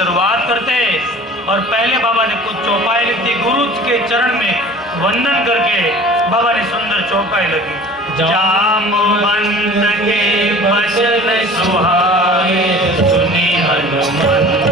शुरुआत करते और पहले बाबा ने कुछ चौपाई लिख दी। गुरु के चरण में वंदन करके बाबा ने सुंदर चौपाई लगी। जामवंत के वचन सुहाए, सुनी हनुमंत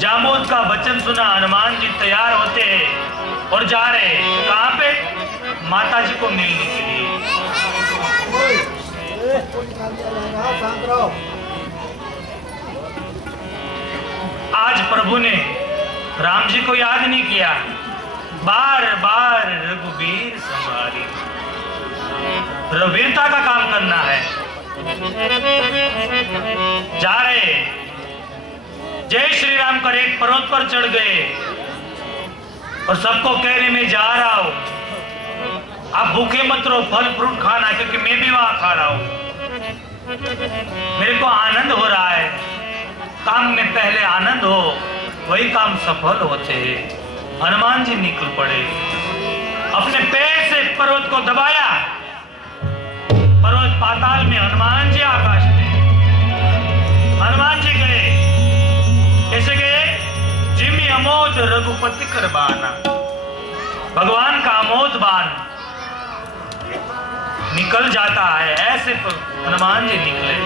जामोद का वचन सुना हनुमान जी तैयार होते हैं और जा रहे हैं कहां पे? माता जी को मिलने के लिए। आज प्रभु ने राम जी को याद नहीं किया, बार बार रघुवीर संभाली। रघुवीरता का काम करना है। जा रहे जय श्री राम कर एक पर्वत पर चढ़ गए और सबको कहने में जा रहा हूं, आप भूखे मत रहो, फल फ्रूट खाना, क्योंकि मैं भी वहां खा रहा हूं। मेरे को आनंद हो रहा है। काम में पहले आनंद हो, वही काम सफल होते हैं। हनुमान जी निकल पड़े, अपने पैर से पर्वत को दबाया, पर्वत पाताल में, हनुमान जी आकाश में। हनुमान जी गए, कैसे गए? जिमी अमोद रघुपति कर बाना, भगवान का अमोद बाण निकल जाता है, ऐसे हनुमान जी निकले।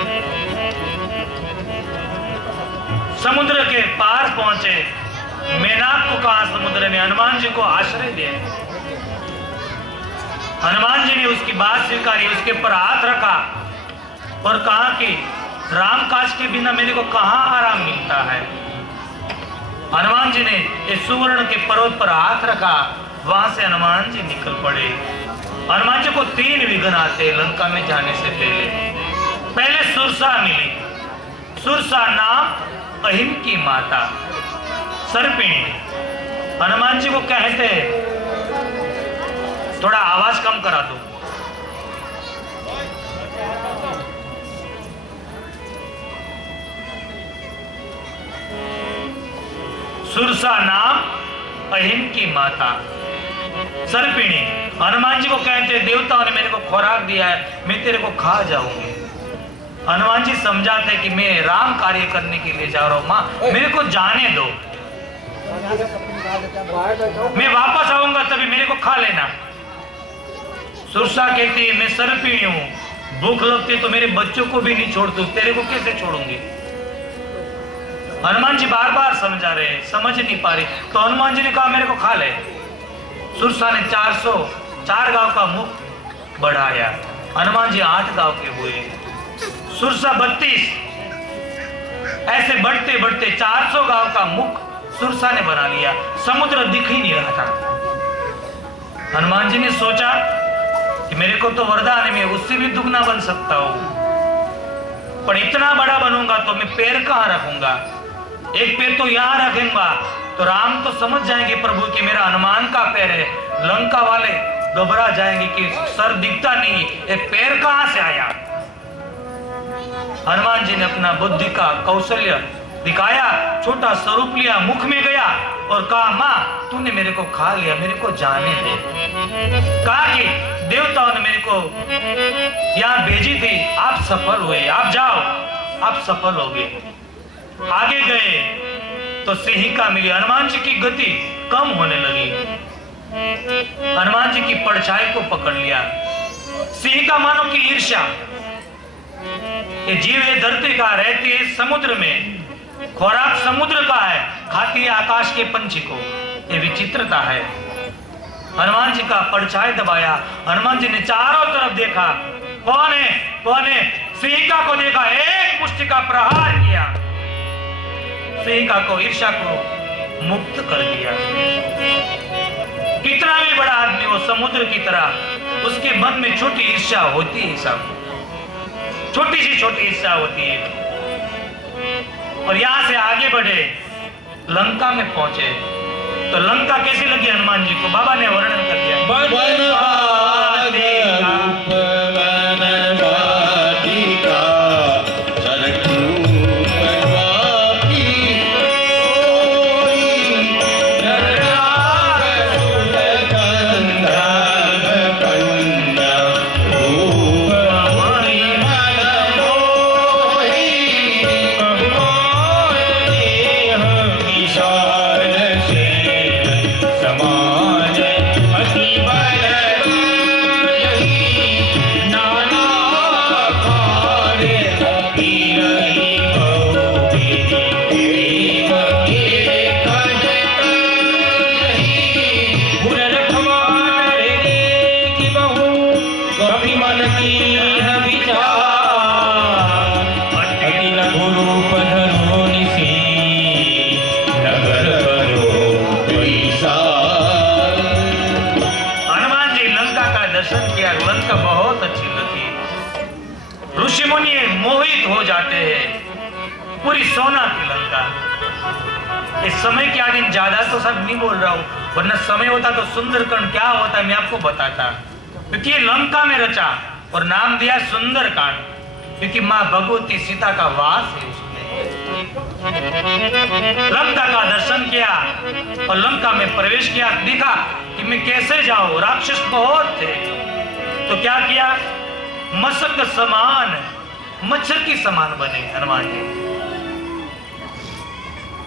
समुद्र के पार पहुंचे, मेनाक को कहा समुद्र ने हनुमान जी को आश्रय दिया। हनुमान जी ने उसकी बात स्वीकारी, उसके ऊपर हाथ रखा और कहा कि राम काज के बिना मेरे को कहां आराम मिलता है। हनुमान जी ने इस सुवर्ण के पर्वत पर हाथ रखा, वहां से हनुमान जी निकल पड़े। हनुमान जी को 3 विघ्न आते लंका में जाने से पहले। पहले सुरसा मिली, सुरसा नाम अहिम की माता सर्पिणी। हनुमान जी को कहते, थोड़ा आवाज कम करा दो। सुरसा नाम अहिम की माता सर्पिणी। हनुमान जी को कहते, देवताओं ने मेरे को खुराक दिया है, मैं तेरे को खा जाऊंगी। हनुमान जी समझाते कि मैं राम कार्य करने के लिए जा रहा हूं, मां मेरे को जाने दो, मैं वापस आऊंगा तभी मेरे को खा लेना। सुरसा कहती है, मैं सर्पिणी हूं, भूख लगती तो मेरे बच्चों को भी नहीं छोड़ती, तेरे को कैसे छोड़ूंगी। हनुमान जी बार बार समझा रहे, समझ नहीं पा रही, तो हनुमान जी ने कहा मेरे को खा ले। सुरसा ने 404 गांव का मुख बढ़ाया, हनुमान जी 8 गांव के हुए। सुरसा 32, ऐसे बढ़ते बढ़ते 400 गांव का मुख सुरसा ने बना लिया। समुद्र दिख ही नहीं रहा था। हनुमान जी ने सोचा कि मेरे को तो वरदान है, मैं उससे भी दुगना बन सकता हूं, पर इतना बड़ा बनूंगा तो मैं पैर कहां रखूंगा। एक पैर तो यहां रखूंगा तो राम तो समझ जाएंगे प्रभु कि मेरा हनुमान का पैर है। लंका वाले घबरा जाएंगे कि सर दिखता नहीं, एक पैर कहां से आया। हनुमान जी ने अपना बुद्धि का कौशल्य दिखाया, छोटा स्वरूप लिया, मुख में गया और कहा, मां तूने मेरे को खा लिया, मेरे को जाने दे। कहा कि देवताओं ने मेरे को यहां भेजी थी, आप सफल हुए, आप जाओ, आप सफल हो गए। आगे गए तो सिंहिका मिली, हनुमान जी की गति कम होने लगी। हनुमान जी की परछाई को पकड़ लिया। सिंह का मानो की ईर्ष्या, ये जीव है धरती का, रहती है समुद्र में, खुराक समुद्र का है, खाती है आकाश के पंछी को, ये विचित्रता है। हनुमान जी का परछाई दबाया, हनुमान जी ने चारों तरफ देखा, कौन है कौन है, सिंहिका को देखा, एक मुष्टि का प्रहार किया, सिंहिका को, ईर्ष्या को मुक्त कर दिया। कितना भी बड़ा आदमी हो समुद्र की तरह, उसके मन में छोटी ईर्ष्या होती है, सब छोटी सी ईर्ष्या होती है। और यहां से आगे बढ़े, लंका में पहुंचे, तो लंका कैसी लगी हनुमान जी को? बाबा ने वर्णन कर दिया। ऋषि मुनि मोहित हो जाते हैं, पूरी सोना की लंका। इस समय के आदि ज्यादा तो सब नहीं बोल रहा हूं, वरना समय होता तो सुंदरकांड क्या होता मैं आपको बताता, क्योंकि ये लंका में रचा और नाम दिया सुंदरकांड, क्योंकि माँ भगवती सीता का वास है उसमें। लंका का दर्शन किया और लंका में प्रवेश किया, देखा कि मैं कैसे जाऊं, राक्षस बहुत थे। तो क्या किया, मशक समान, मच्छर की समान बने हनुमान जी।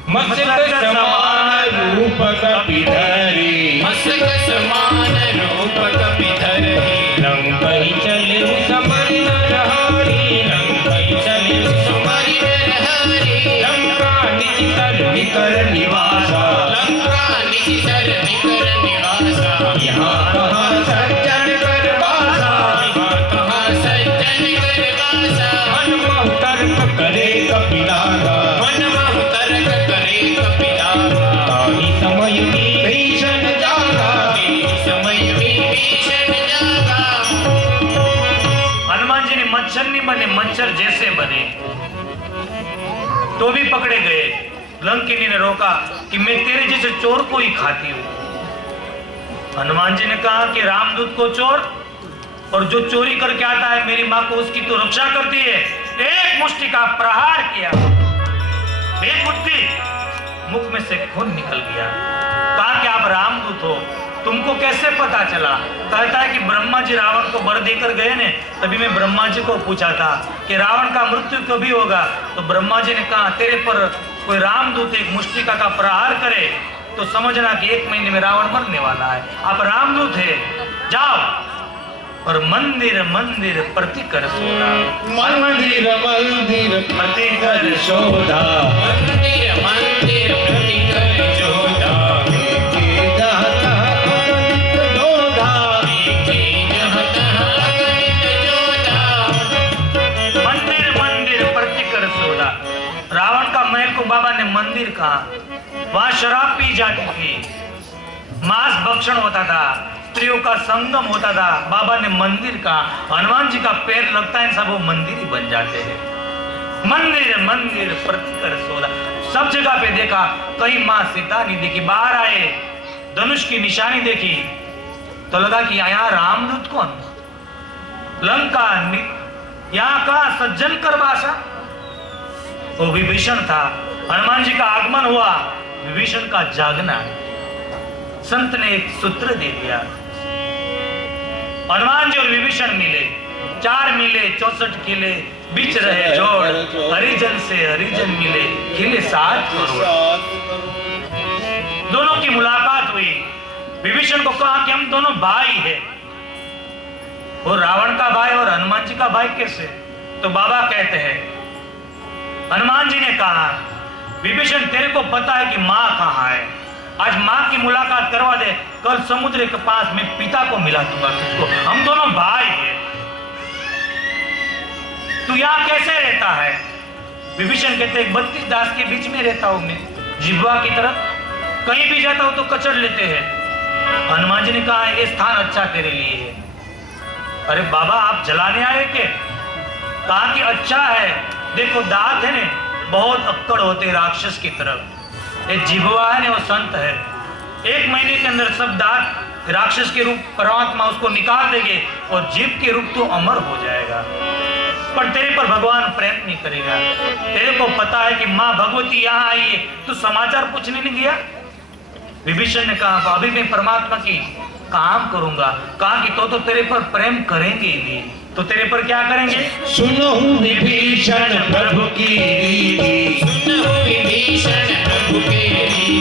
मशक समान रूप कपिधरी, मशक समान रूप कपिधरी, लंकई चले समर नरहरि, लंकई चले समर नरहरि, लंका निज कर निकर निवासा, लंका निज कर निकर निवासा, यहाँ कहाँ सज्जन कर वासा, मन महु तर्क करे कपिलागा, मन महु तर्क करे कपिलागा, ताहि समय में भीषण जागा, समय में भीषण जागा। हनुमान जी ने मच्छर नहीं बने, मच्छर जैसे बने, तो भी पकड़े गए। लंकिनी ने रोका कि मैं तेरे जैसे चोर को ही खाती हूं। हनुमान जी ने कहा कि रामदूत को चोर, और जो चोरी करके आता है मेरी माँ को, उसकी तो रक्षा करती है। एक मुष्टि का प्रहार किया, एक मुट्ठी, मुख में से खून निकल गया। कहा कि आप रामदूत हो, तुमको कैसे पता चला? कहता है कि ब्रह्मा जी रावण को वर देकर गए ने, तभी मैं ब्रह्मा जी को पूछा था कि रावण का मृत्यु कभी होगा, तो ब्रह्मा जी ने कहा तेरे पर कोई रामदूत एक मुष्टिका का प्रहार करे तो समझना कि 1 महीने में रावण मरने वाला है। आप रामदूत है, जाओ और मंदिर मंदिर प्रति कर शोधा, मंदिर मंदिर प्रति कर शोधा, मंदिर मंदिर प्रति कर शोधा, देखे जहाँ तहाँ अगणित जोधा, देखे जहाँ तहाँ अगणित जोधा, मंदिर मंदिर प्रति कर शोधा। रावण का महल को बाबा ने मंदिर कहा, वहां शराब पी जाती थी, मांस भक्षण होता था, स्त्रियों का संगम होता था, बाबा ने मंदिर का, हनुमान जी का पैर लगता है सब वो मंदिर ही बन जाते हैं। मंदिर मंदिर प्रति कर शोधा, सब जगह पे देखा, कहीं माँ सीता नहीं देखी। बाहर आए, धनुष की निशानी देखी तो लगा कि यहाँ रामदूत कौन, लंका यहाँ का सज्जन कर बासा, वो विभीषण था। हनुमान जी का आगमन हुआ, विभीषण का जागना है। संत ने एक सूत्र दे दिया, हनुमान जी और विभीषण मिले, 4 मिले 64 खिले, बीच रहे जोड़, हरिजन से हरिजन मिले, खिले 7 करोड़। दोनों की मुलाकात हुई, विभीषण को कहा कि हम दोनों भाई हैं। वो रावण का भाई और हनुमान जी का भाई कैसे? तो बाबा कहते हैं, हनुमान जी ने कहा, विभीषण तेरे को पता है कि माँ कहाँ है, आज माँ की मुलाकात करवा दे, कल समुद्र के पास मैं पिता को मिला दूंगा तुझको, हम दोनों भाई हैं। तू यहाँ कैसे रहता है? विभीषण कहते हैं, 32 दास के बीच में रहता हूं मैं, जिह्वा की तरफ, कहीं भी जाता हूं तो कचड़ लेते हैं। हनुमान जी ने कहा, ये स्थान अच्छा तेरे लिए है। अरे बाबा आप जलाने आए के? कहा कि अच्छा है, देखो दांत है ने बहुत अक्कड़ होते राक्षस की तरफ, ये जिह्वा है ने वो संत है, 1 महीने के अंदर सब दांत राक्षस के रूप परमात्मा उसको निकाल देंगे और जीभ के रूप तो अमर हो जाएगा। पर तेरे पर भगवान प्रेम नहीं करेगा। तेरे को पता है कि माँ भगवती यहाँ आई है, तू समाचार पूछने नहीं गया? विभीषण ने कहा, अभी मैं परमात्मा की काम करूंगा। कहा कि तो तेरे पर प्रेम करेंगे ही नहीं, तो तेरे पर क्या करेंगे? सुनो विभीषण प्रभु की रीति, सुनो विभीषण प्रभु की रीति,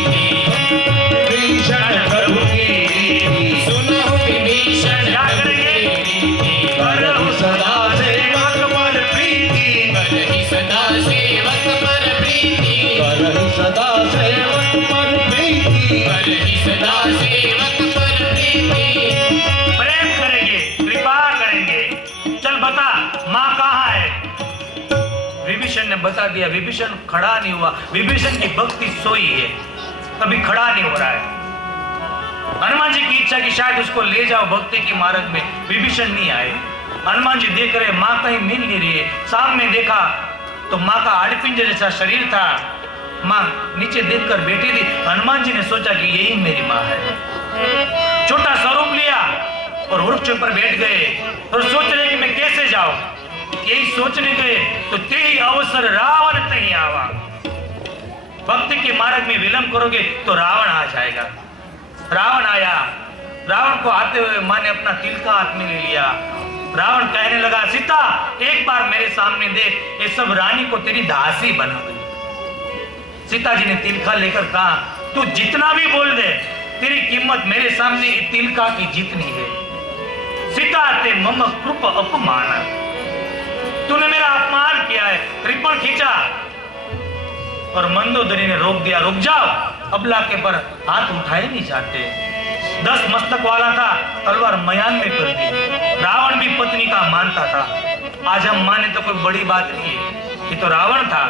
विभीषण प्रभु की रीति, सुनो विभीषण क्या प्रभु करेंगे? की रीति, करहु सदा सेवक पर प्रीति, करहि सदा सेवक पर प्रीति, करहु सदा सेवक पर प्रीति, करहि सदा सेवक पर प्रीति। प्रेम करेंगे, कृपा करेंगे। चल बता माँ कहाँ है? विभीषण ने बता दिया। विभीषण खड़ा नहीं हुआ, विभीषण की भक्ति सोई है, कभी खड़ा नहीं हो रहा है। हनुमान जी की इच्छा कि शायद उसको ले जाओ भक्ति के मार्ग में, विभीषण नहीं आए। हनुमान जी देख रहे माँ कहीं मिल नहीं रही है। सामने देखा तो माँ का आड़पिंजर जैसा शरीर था, माँ नीचे देखकर बैठी थी। हनुमान जी ने सोचा कि यही मेरी माँ है। छोटा स्वरूप लिया और वृक्ष पर बैठ गए और सोच रहे कि मैं कैसे जाऊं। यही सोचने गए तो तेरी अवसर रावण नहीं आवा। भक्ति के मार्ग में विलंब करोगे तो रावण आ जाएगा। रावण आया, रावण को आते हुए माँ ने अपना तिलका हाथ में ले लिया। रावण कहने लगा, सीता एक बार मेरे सामने देख, ये सब रानी को तेरी दासी बना दूं। सीता जी ने तिलका लेकर कहा, तू जितना भी बोल दे, तेरी कीमत मेरे सामने तिलका की जितनी है। सीता ते मम कृप अपमान, तूने मेरा अपमान किया है। त्रिपण खींचा और मंदोदरी ने रोक दिया, रुक जाओ, अबला के पर हाथ उठाए नहीं जाते। 10 मस्तक वाला था, तलवार मयान में कर दी। रावण भी पत्नी का मानता था। आज हम माने तो कोई बड़ी बात नहीं है, ये तो रावण था।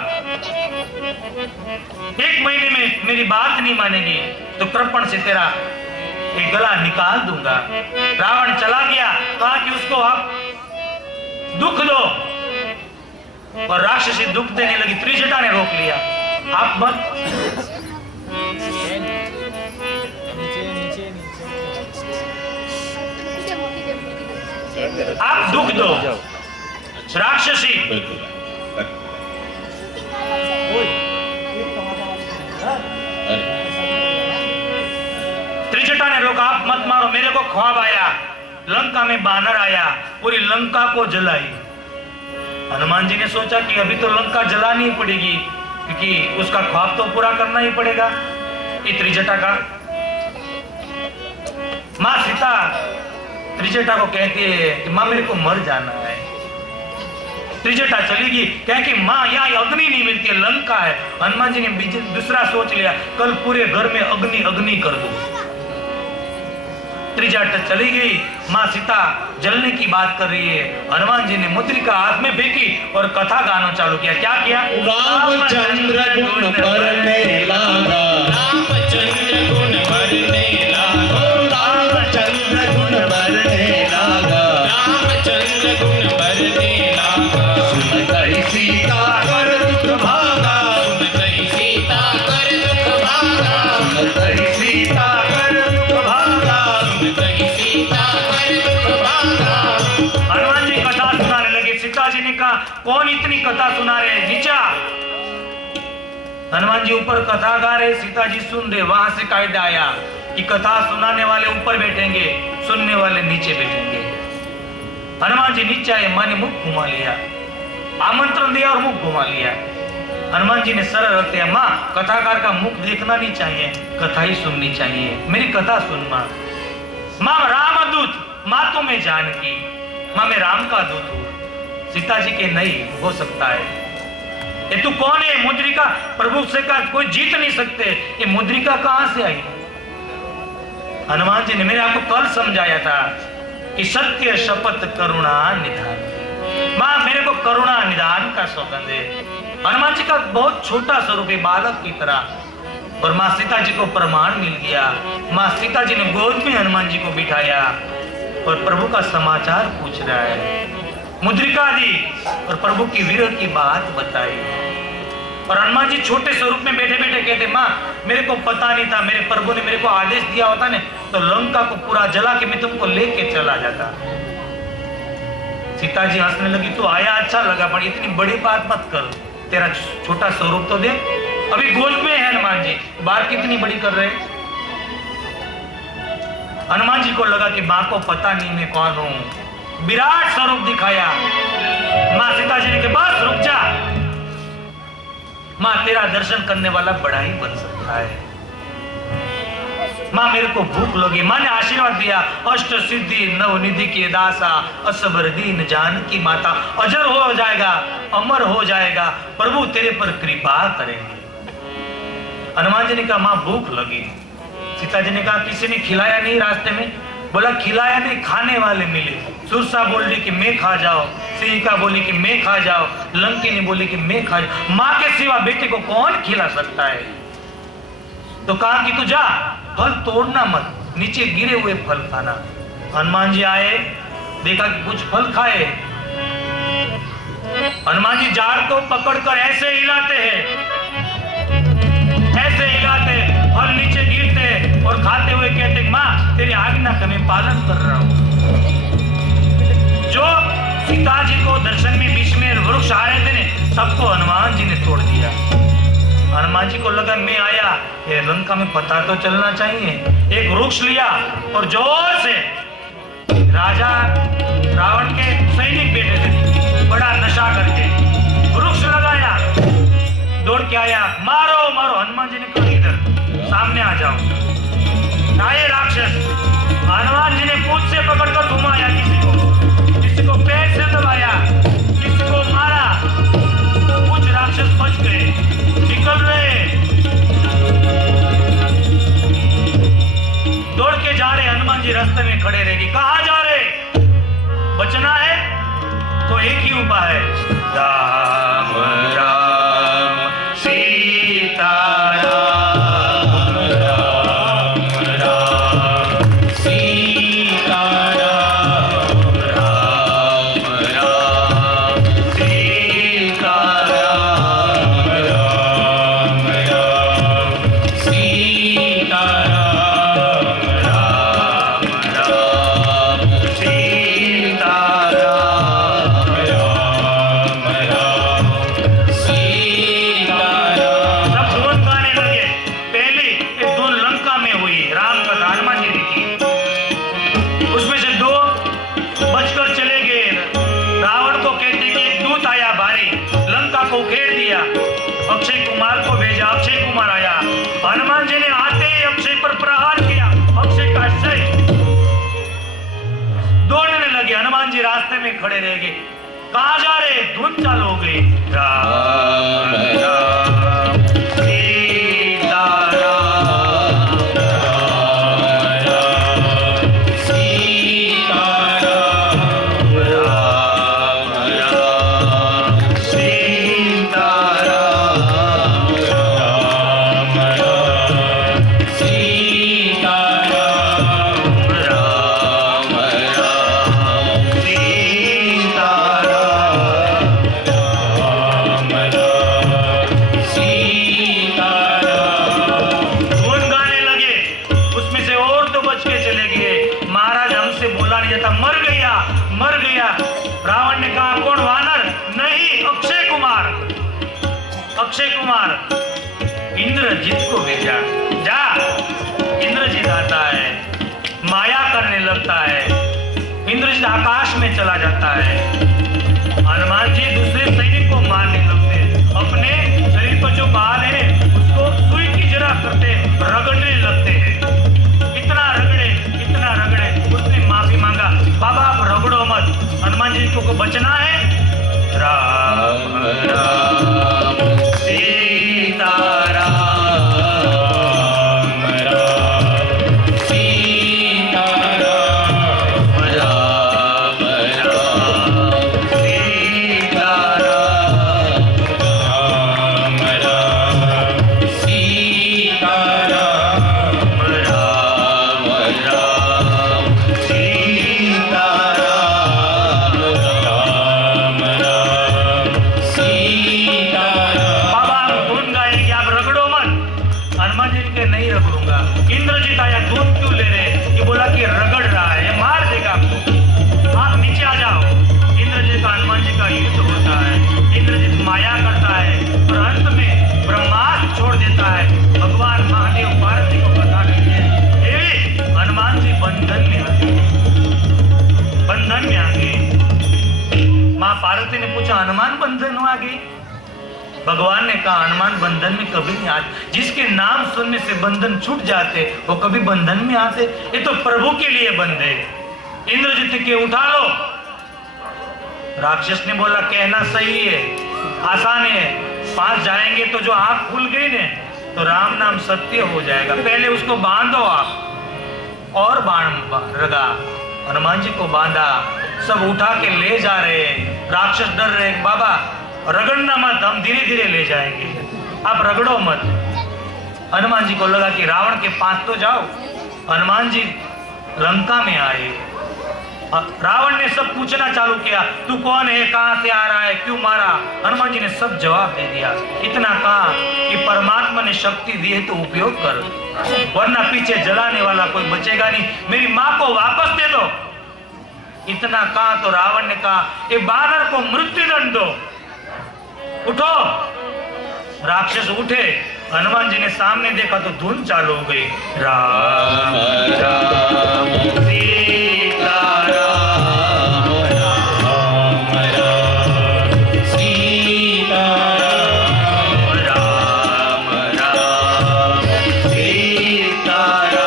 1 महीने में मेरी बात नहीं मानेगी तो कृपण से तेरा एक गला निकाल दूंगा। रावण चला गया, कहा कि उसको आप दुख दो, और राक्षसी दुख देने लगी। त्रिजटा ने रोक लिया, आप मत, आप दुख दो। राक्षसी त्रिजटा ने रोका, आप मत मारो। मेरे को ख्वाब आया, लंका में बानर आया, पूरी लंका को जलाई। हनुमान जी ने सोचा कि अभी तो लंका जलानी ही पड़ेगी, क्योंकि उसका ख्वाब तो पूरा करना ही पड़ेगा। ये त्रिजटा का, माँ सीता त्रिजटा को कहती है कि माँ मेरे को मर जाना है। त्रिजटा चली गई, कह कि माँ यहाँ अग्नि नहीं मिलती है, लंका है। हनुमान जी ने दूसरा सोच लिया, कल पूरे घर में अग्नि अग्नि कर दूं। त्रिजटा चली गई, माँ सीता जलने की बात कर रही है। हनुमान जी ने मुद्रिका हाथ में फेंकी और कथा गाना चालू किया। क्या किया? रामचंद्र गुण भरने लागा, रामचंद्र गुण भरने लागा, रामचंद्र गुण भरने लागा, रामचंद्र गुण भरने लागा। सुनतहि सीता कर दुख भागा, सुनतहि सीता कर दुख भागा, सुनतहि सीता कर दुख भागा। सुनतहि सीता कर दुख भागा। हनुमान जी कथा सुनाने लगे। सीता जी ने कहा, कौन इतनी कथा सुना रहे? नीचा। हनुमान जी ऊपर कथा गा रहे, सीता जी सुन रहे। वहां से कायदा आया कि कथा सुनाने वाले ऊपर बैठेंगे, सुनने वाले नीचे बैठेंगे। हनुमान जी नीचे आए, माँ ने मुख घुमा लिया, आमंत्रण दिया और मुख घुमा लिया। हनुमान जी ने सरल रखते हैं, माँ कथाकार का मुख देखना नहीं चाहिए, कथा ही सुननी चाहिए, मेरी कथा सुन माँ। माँ राम दूत, माँ तो मैं जानकी, माँ मैं राम का दूत हूँ, सीता जी के नहीं हो सकता है। ये तू कौन है? मुद्रिका, प्रभु से का कोई जीत नहीं सकते, ये मुद्रिका कहां से आई? हनुमान जी ने मैंने आपको कल समझाया था कि सत्य शपथ करुणा निधान। माँ मेरे को करुणा निधान का सौगंध है। हनुमान जी का बहुत छोटा स्वरूप है, बालक की तरह। और माँ सीता जी को प्रमाण मिल गया। माँ सीता जी ने गोद में हनुमान जी को बिठाया और प्रभु का समाचार पूछ रहा है, मुद्रिका दी और प्रभु की विरह की बात बताई। और हनुमान जी छोटे स्वरूप में बैठे बैठे कहते, माँ मेरे को पता नहीं था, मेरे प्रभु ने मेरे को आदेश दिया होता ने तो लंका को पूरा जला के मैं तुमको लेके चला जाता। सीता जी हंसने लगी, तू आया अच्छा लगा, पर इतनी बड़ी बात मत कर, तेरा छोटा स्वरूप तो देख। अभी गोद में है हनुमान जी, बात कितनी बड़ी कर रहे। हनुमान जी को लगा कि माँ को पता नहीं मैं कौन हूं, विराट स्वरूप दिखाया। माँ सीता जी ने कहा बस रुक जा, माँ तेरा दर्शन करने वाला बड़ा ही बन सकता है। माँ मेरे को भूख लगी। माँ ने आशीर्वाद दिया, अष्ट सिद्धि नवनिधि के दासा, असबर दीन जानकी माता, अजर हो जाएगा, अमर हो जाएगा, प्रभु तेरे पर कृपा करेंगे। हनुमान जी ने कहा माँ भूख लगी। सीता जी ने कहा किसी ने खिलाया नहीं रास्ते में? बोला खिलाया नहीं, खाने वाले मिले। सुरसा बोली कि मैं खा जाओ, सिंहिका बोली कि मैं खा जाओ, लंकिनी बोली कि मैं खा जाओ। माँ के सिवा बेटे को कौन खिला सकता है? तो कहा कि तू जा, फल तोड़ना मत, नीचे गिरे हुए फल खाना। हनुमान जी आए, देखा कि कुछ फल खाए। हनुमान जी झाड़ को पकड़कर ऐसे हिलाते हैं, ऐसे हिलाते, फल नीचे गिरते और खाते हुए कहते माँ तेरी आज्ञा का मैं पालन कर रहा हूं। जो सीता जी को दर्शन में बीच में वृक्ष आ रहे थे ने, सबको हनुमान जी ने तोड़ दिया। हनुमान जी को लगा मैं आया, ये लंका में पता तो चलना चाहिए। एक वृक्ष लिया और जोर से, राजा रावण के सैनिक बैठे थे बड़ा नशा करके, वृक्ष लगाया, दौड़ के आया, मारो मारो। हनुमान जी ने कहा इधर सामने आ जाओ। आए राक्षस, हनुमान जी ने पूंछ से पकड़कर घुमाया, किसी को पैर से दबाया, किसी को मारा। कुछ राक्षस बच गए, निकल रहे, दौड़ के जा रहे। हनुमान जी रास्ते में खड़े रहेगी, कहां जा रहे? बचना है तो एक ही उपाय है, राम राम सीता राम, राम राम सीता राम, राम राम सीता राम, राम राम सीता राम, राम राम सीता राम, राम राम सीता राम। सब धुन गाने लगे। पहले एक धुन लंका में हुई, राम का हनुमान जी ने की, उसमें से दो बचकर चले गए। रावण को कहते कि एक दूत आया भारी, लंका को उखेड़ दिया। अक्षय कुमार को भेजा, अक्षय कुमार आया। हनुमान जी ने आते ही अक्षय पर प्रहार किया, अक्षय का शय दौड़ने लगे। हनुमान जी रास्ते में खड़े रह गए। कहां जा रहे? धुन चालू हो गई, राम राम सीता राम, राम राम सीता राम, राम राम सीता राम, राम राम सीता राम, राम राम सीता राम, राम राम सीता राम। धुन गाने लगे, उसमें से और तो बच के चले गए। महाराज हमसे बोला नहीं जाता, मर गया मर गया। रावण ने कहा कौन? वानर? नहीं, अक्षय कुमार। अक्षय कुमार इंद्रजीत को भेजा, जा। इंद्रजीत आता है, माया करने लगता है, इंद्रजीत आकाश में चला जाता है। हनुमान जी दूसरे सैनिक को मारने लगते, अपने शरीर को बचना है। राम राम सीता राम राम सीता राम राम राम सीता राम राम सीता राम राम राम सीता राम राम सीता राम। बाबा आप धुन गाएंगे, आप रगड़ो मत। हनुमान जी के नहीं रगड़ूंगा। इंद्रजीत आया, धुन क्यों ले रहे? ये बोला कि रगड़ रहा है, ये मार देगा आपको। आप नीचे आ जाओ। इंद्रजीत का हनुमान जी का युद्ध होता है। इंद्रजीत माया करता है और अंत में ब्रह्मास्त्र छोड़ देता है। भगवान महादेव पार्वती को बता देते हैं, देवी हनुमान जी बंधन में आ गए, बंधन में आ गए। माँ पार्वती ने पूछा हनुमान बंधन में आ गए? भगवान ने कहा हनुमान बंधन में कभी नहीं आते। जिसके नाम सुनने से बंधन छूट जाते वो कभी बंधन में आते? ये तो प्रभु के लिए बंधे। इंद्रजीत के उठा लो। राक्षस ने बोला कहना सही है, आसान है। पास जाएंगे तो जो आंख खुल गई ने तो राम नाम सत्य हो जाएगा। पहले उसको बांधो आप। और बाण रगा, हनुमान जी को बांधा। सब उठा के ले जा रहे हैं। राक्षस डर रहे, बाबा रगड़ना मत, हम धीरे धीरे ले जाएंगे, आप रगड़ो मत। हनुमान जी को लगा कि रावण के पास तो जाओ। हनुमान जी लंका में आए। रावण ने सब पूछना चालू किया, तू कौन है, कहां से आ रहा है, क्यों मारा? हनुमान जी ने सब जवाब दे दिया। इतना कहा कि परमात्मा ने शक्ति दी है तो उपयोग कर, वरना पीछे जलाने वाला कोई बचेगा नहीं। मेरी माँ को वापस दे दो। इतना कहा तो रावण ने कहा ये बानर को मृत्युदंड दो, उठो। राक्षस उठे। हनुमान जी ने सामने देखा तो धुन चालू हो गई, राम राम सीता राम राम राम सीता राम राम सीता राम राम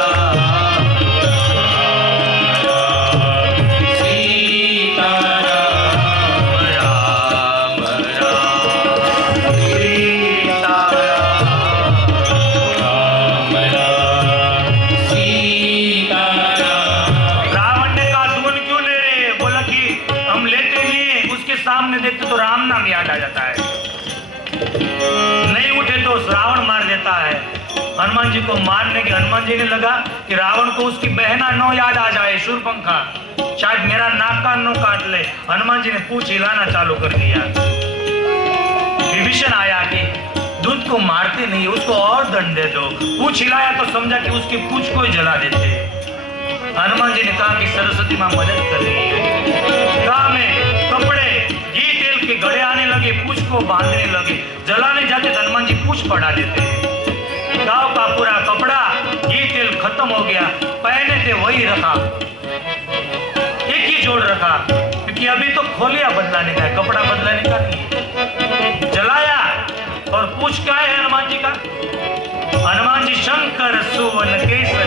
सीता राम राम सामने देखते तो राम नाम याद आ जाता है। नहीं उठे तो रावण मार देता है। हनुमान जी को मारने के हनुमान जी ने लगा कि रावण को उसकी बहना नो याद आ जाए, शूरपंखा, शायद मेरा नाक का नो काट ले। हनुमान जी ने पूंछ हिलाना चालू कर दिया। विभीषण आया कि दूध को मारते नहीं, उसको और दंड दे दो। पूंछ हिलाया तो समझा कि उसकी पूंछ को ही जला देते। हनुमान जी ने कहा कि सरस्वती माँ मदद कर रही है। कहा में कपड़े घी तेल के घड़े आने लगे, पूंछ को बांधने लगे। जलाने जाते तो हनुमान जी पूंछ पड़ा देते। गांव का पूरा कपड़ा घी तेल खत्म हो गया, पहने थे वही रखा, एक ही जोड़ रखा, क्योंकि अभी तो खोलिया बदलाने का है, कपड़ा बदलाने का नहीं। जलाया और पूछ क्या है हनुमान जी का? हनुमान जी शंकर सुवन केसरी